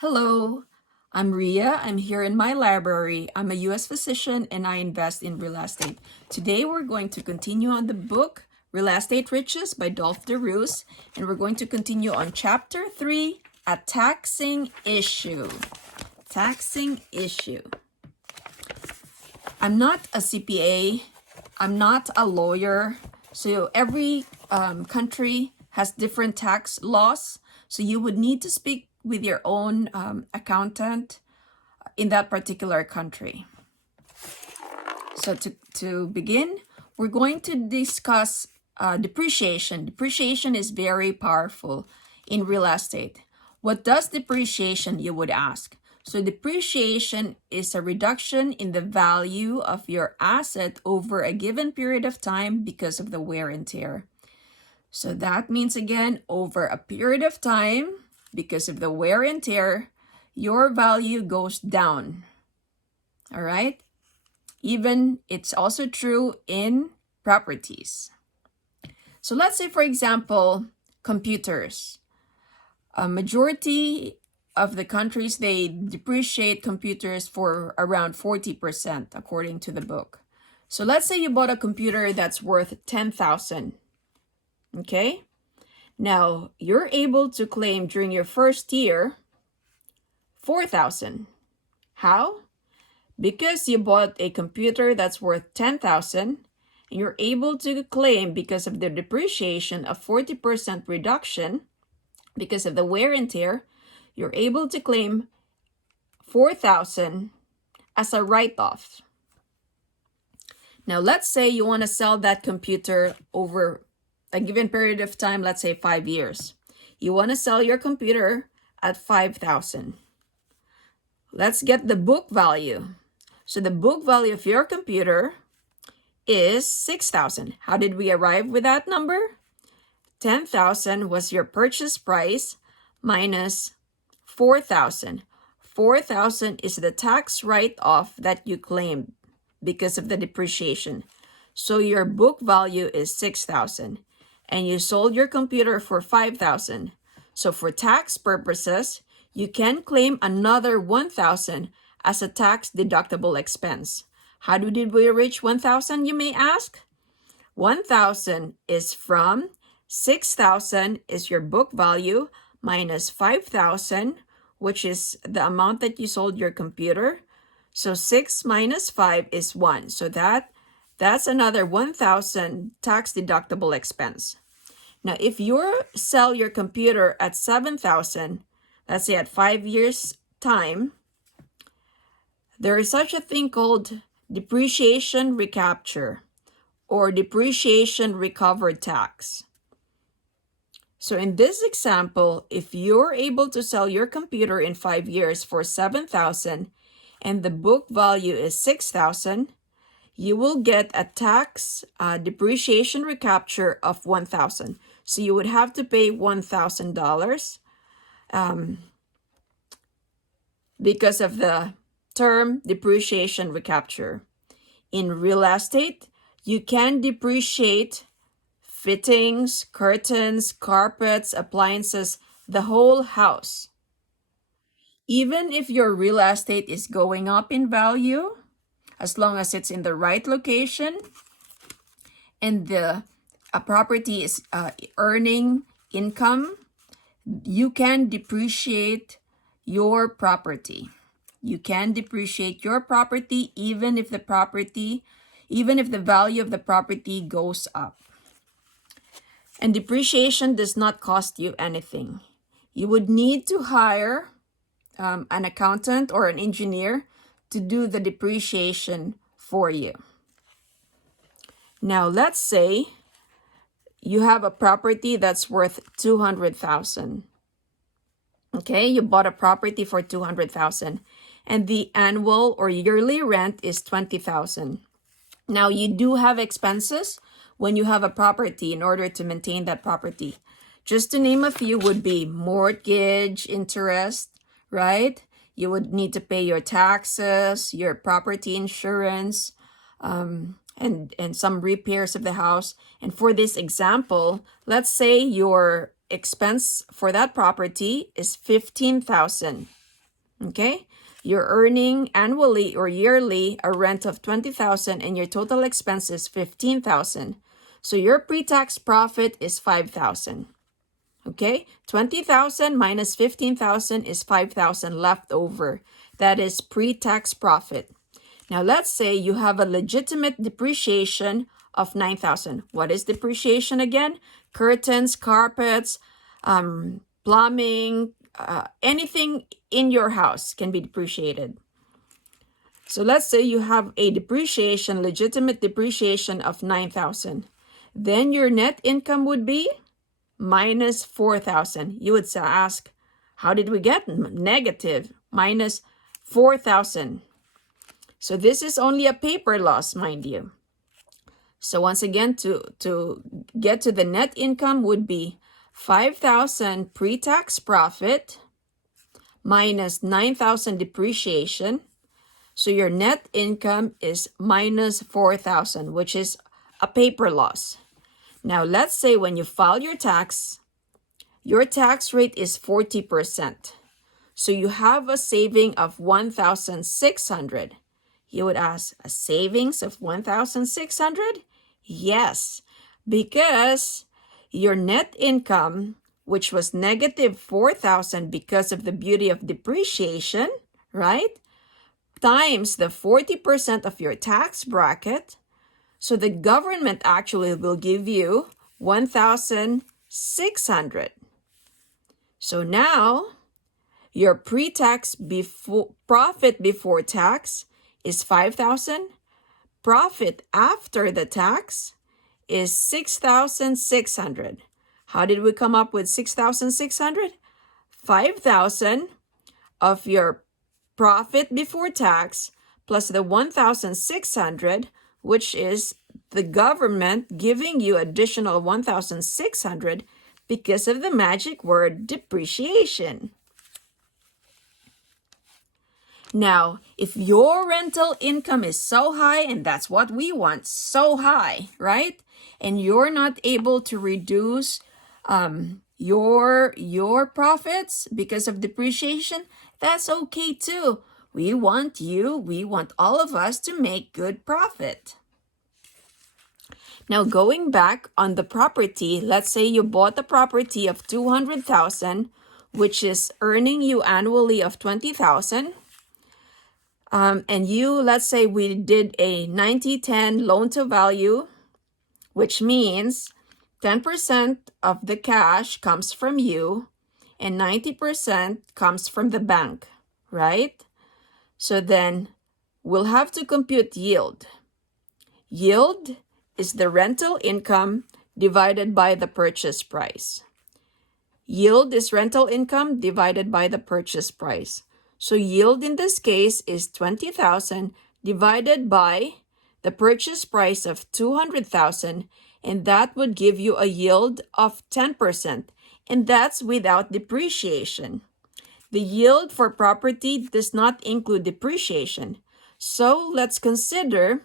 Hello, I'm Ria. I'm here in my library. I'm a U.S. physician and I invest in real estate. Today we're going to continue on the book Real Estate Riches by Dolf Roos, and we're going to continue on Chapter 3, A Taxing Issue. Taxing Issue. I'm not a CPA. I'm not a lawyer. So every country has different tax laws. So you would need to speak with your own accountant in that particular country. So to begin, we're going to discuss depreciation. Depreciation is very powerful in real estate. What does depreciation, you would ask? So depreciation is a reduction in the value of your asset over a given period of time because of the wear and tear. So that means, again, over a period of time, because of the wear and tear, your value goes down. All right? Even it's also true in properties. So let's say, for example, computers. A majority of the countries, they depreciate computers for around 40%, according to the book. So let's say you bought a computer that's worth $10,000. Okay? Now, you're able to claim during your first year $4,000. How? Because you bought a computer that's worth $10,000, and you're able to claim because of the depreciation of 40% reduction, because of the wear and tear, you're able to claim $4,000 as a write-off. Now, let's say you want to sell that computer over a given period of time, let's say 5 years. You want to sell your computer at $5,000. Let's get the book value. So the book value of your computer is $6,000. How did we arrive with that number? $10,000 was your purchase price minus $4,000. $4,000 is the tax write-off that you claimed because of the depreciation. So your book value is $6,000. And you sold your computer for $5,000. So for tax purposes, you can claim another $1,000 as a tax deductible expense. How did we reach $1,000, you may ask? $1,000 is from $6,000 is your book value minus $5,000, which is the amount that you sold your computer. So 6 minus 5 is 1. So that's another $1,000 tax deductible expense. Now, if you sell your computer at $7,000, let's say at 5 years' time, there is such a thing called depreciation recapture or depreciation recovered tax. So in this example, if you're able to sell your computer in 5 years for $7,000 and the book value is $6,000, you will get a tax depreciation recapture of $1,000. So you would have to pay $1,000 because of the term depreciation recapture. In real estate, you can depreciate fittings, curtains, carpets, appliances, the whole house. Even if your real estate is going up in value, as long as it's in the right location and the property is earning income, you can depreciate your property. You can depreciate your property even if the value of the property goes up. And depreciation does not cost you anything. You would need to hire an accountant or an engineer to do the depreciation for you. Now, let's say you have a property that's worth $200,000. Okay, you bought a property for $200,000 and the annual or yearly rent is $20,000. Now, you do have expenses when you have a property in order to maintain that property. Just to name a few would be mortgage, interest, right? You would need to pay your taxes, your property insurance, and some repairs of the house. And for this example, let's say your expense for that property is $15,000. Okay? You're earning annually or yearly a rent of 20,000 and your total expense is 15,000. So your pre-tax profit is 5,000. Okay? 20,000 minus 15,000 is 5,000 left over. That is pre-tax profit. Now let's say you have a legitimate depreciation of 9,000. What is depreciation again? Curtains, carpets, plumbing, anything in your house can be depreciated. So let's say you have a depreciation, legitimate depreciation of 9,000. Then your net income would be minus 4,000. You would ask, how did we get negative? Minus 4,000. So this is only a paper loss, mind you. So once again, to get to the net income would be 5,000 pre-tax profit minus 9,000 depreciation. So your net income is minus 4,000, which is a paper loss. Now let's say when you file your tax rate is 40%. So you have a saving of 1,600. You would ask, a savings of 1,600? Yes, because your net income, which was negative 4,000 because of the beauty of depreciation, right? Times the 40% of your tax bracket. So the government actually will give you 1,600. So now your pre-tax profit before tax is 5,000. Profit after the tax is 6,600. How did we come up with 6,600? 5,000 of your profit before tax plus the 1,600, which is the government giving you additional 1,600 because of the magic word depreciation. Now, if your rental income is so high, and that's what we want, so high, right? And you're not able to reduce your profits because of depreciation, that's okay too. We want all of us to make good profit. Now, going back on the property, let's say you bought a property of 200,000, which is earning you annually of 20,000. And let's say we did a 90-10 loan to value, which means 10% of the cash comes from you and 90% comes from the bank, right? So then we'll have to compute yield. Yield is the rental income divided by the purchase price. Yield is rental income divided by the purchase price. So yield in this case is 20,000 divided by the purchase price of 200,000, and that would give you a yield of 10%, and that's without depreciation. The yield for property does not include depreciation. So let's consider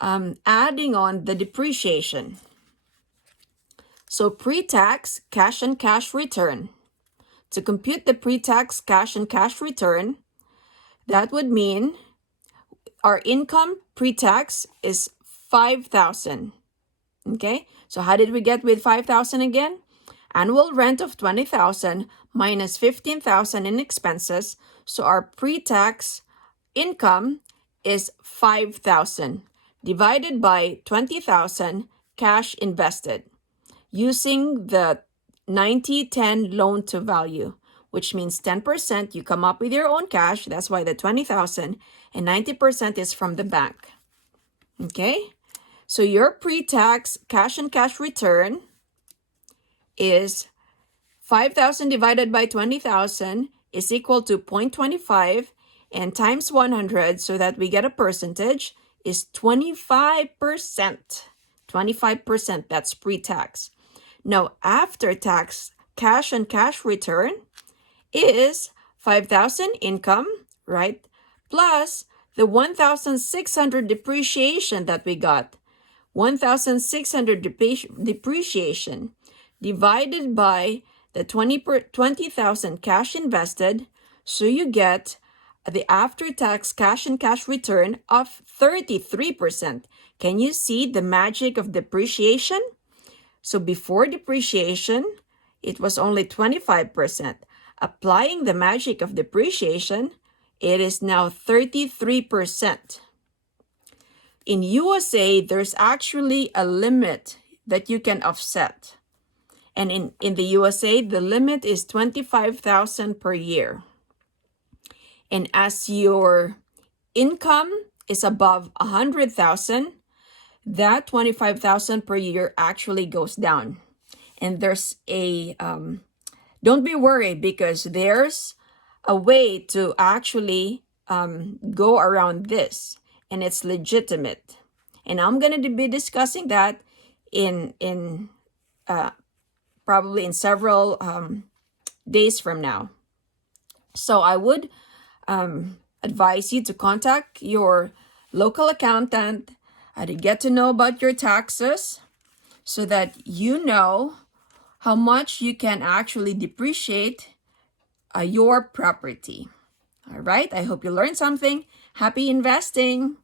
adding on the depreciation. So pre-tax cash and cash return. To compute the pre-tax cash and cash return, that would mean our income pre-tax is 5,000. Okay, so how did we get with 5,000 again? Annual rent of 20,000 minus 15,000 in expenses. So our pre-tax income is 5,000 divided by 20,000 cash invested using the 90-10 loan to value, which means 10% you come up with your own cash. That's why the 20,000 and 90% is from the bank. Okay, so your pre-tax cash and cash return is 5,000 divided by 20,000 is equal to 0.25 and times 100 so that we get a percentage is 25%. 25%, that's pre-tax. Now, after tax, cash and cash return is 5,000 income, right? Plus the 1,600 depreciation that we got. 1,600 depreciation divided by the 20,000 cash invested. So you get the after-tax cash and cash return of 33%. Can you see the magic of depreciation? So before depreciation, it was only 25%. Applying the magic of depreciation, it is now 33%. In USA, there's actually a limit that you can offset. And in the USA, the limit is $25,000 per year. And as your income is above $100,000, that $25,000 per year actually goes down. And there's a, don't be worried, because there's a way to actually go around this, and it's legitimate. And I'm going to be discussing that in probably in several days from now. So I would advise you to contact your local accountant to get to know about your taxes, so that you know how much you can actually depreciate your property. All right, I hope you learned something. Happy investing!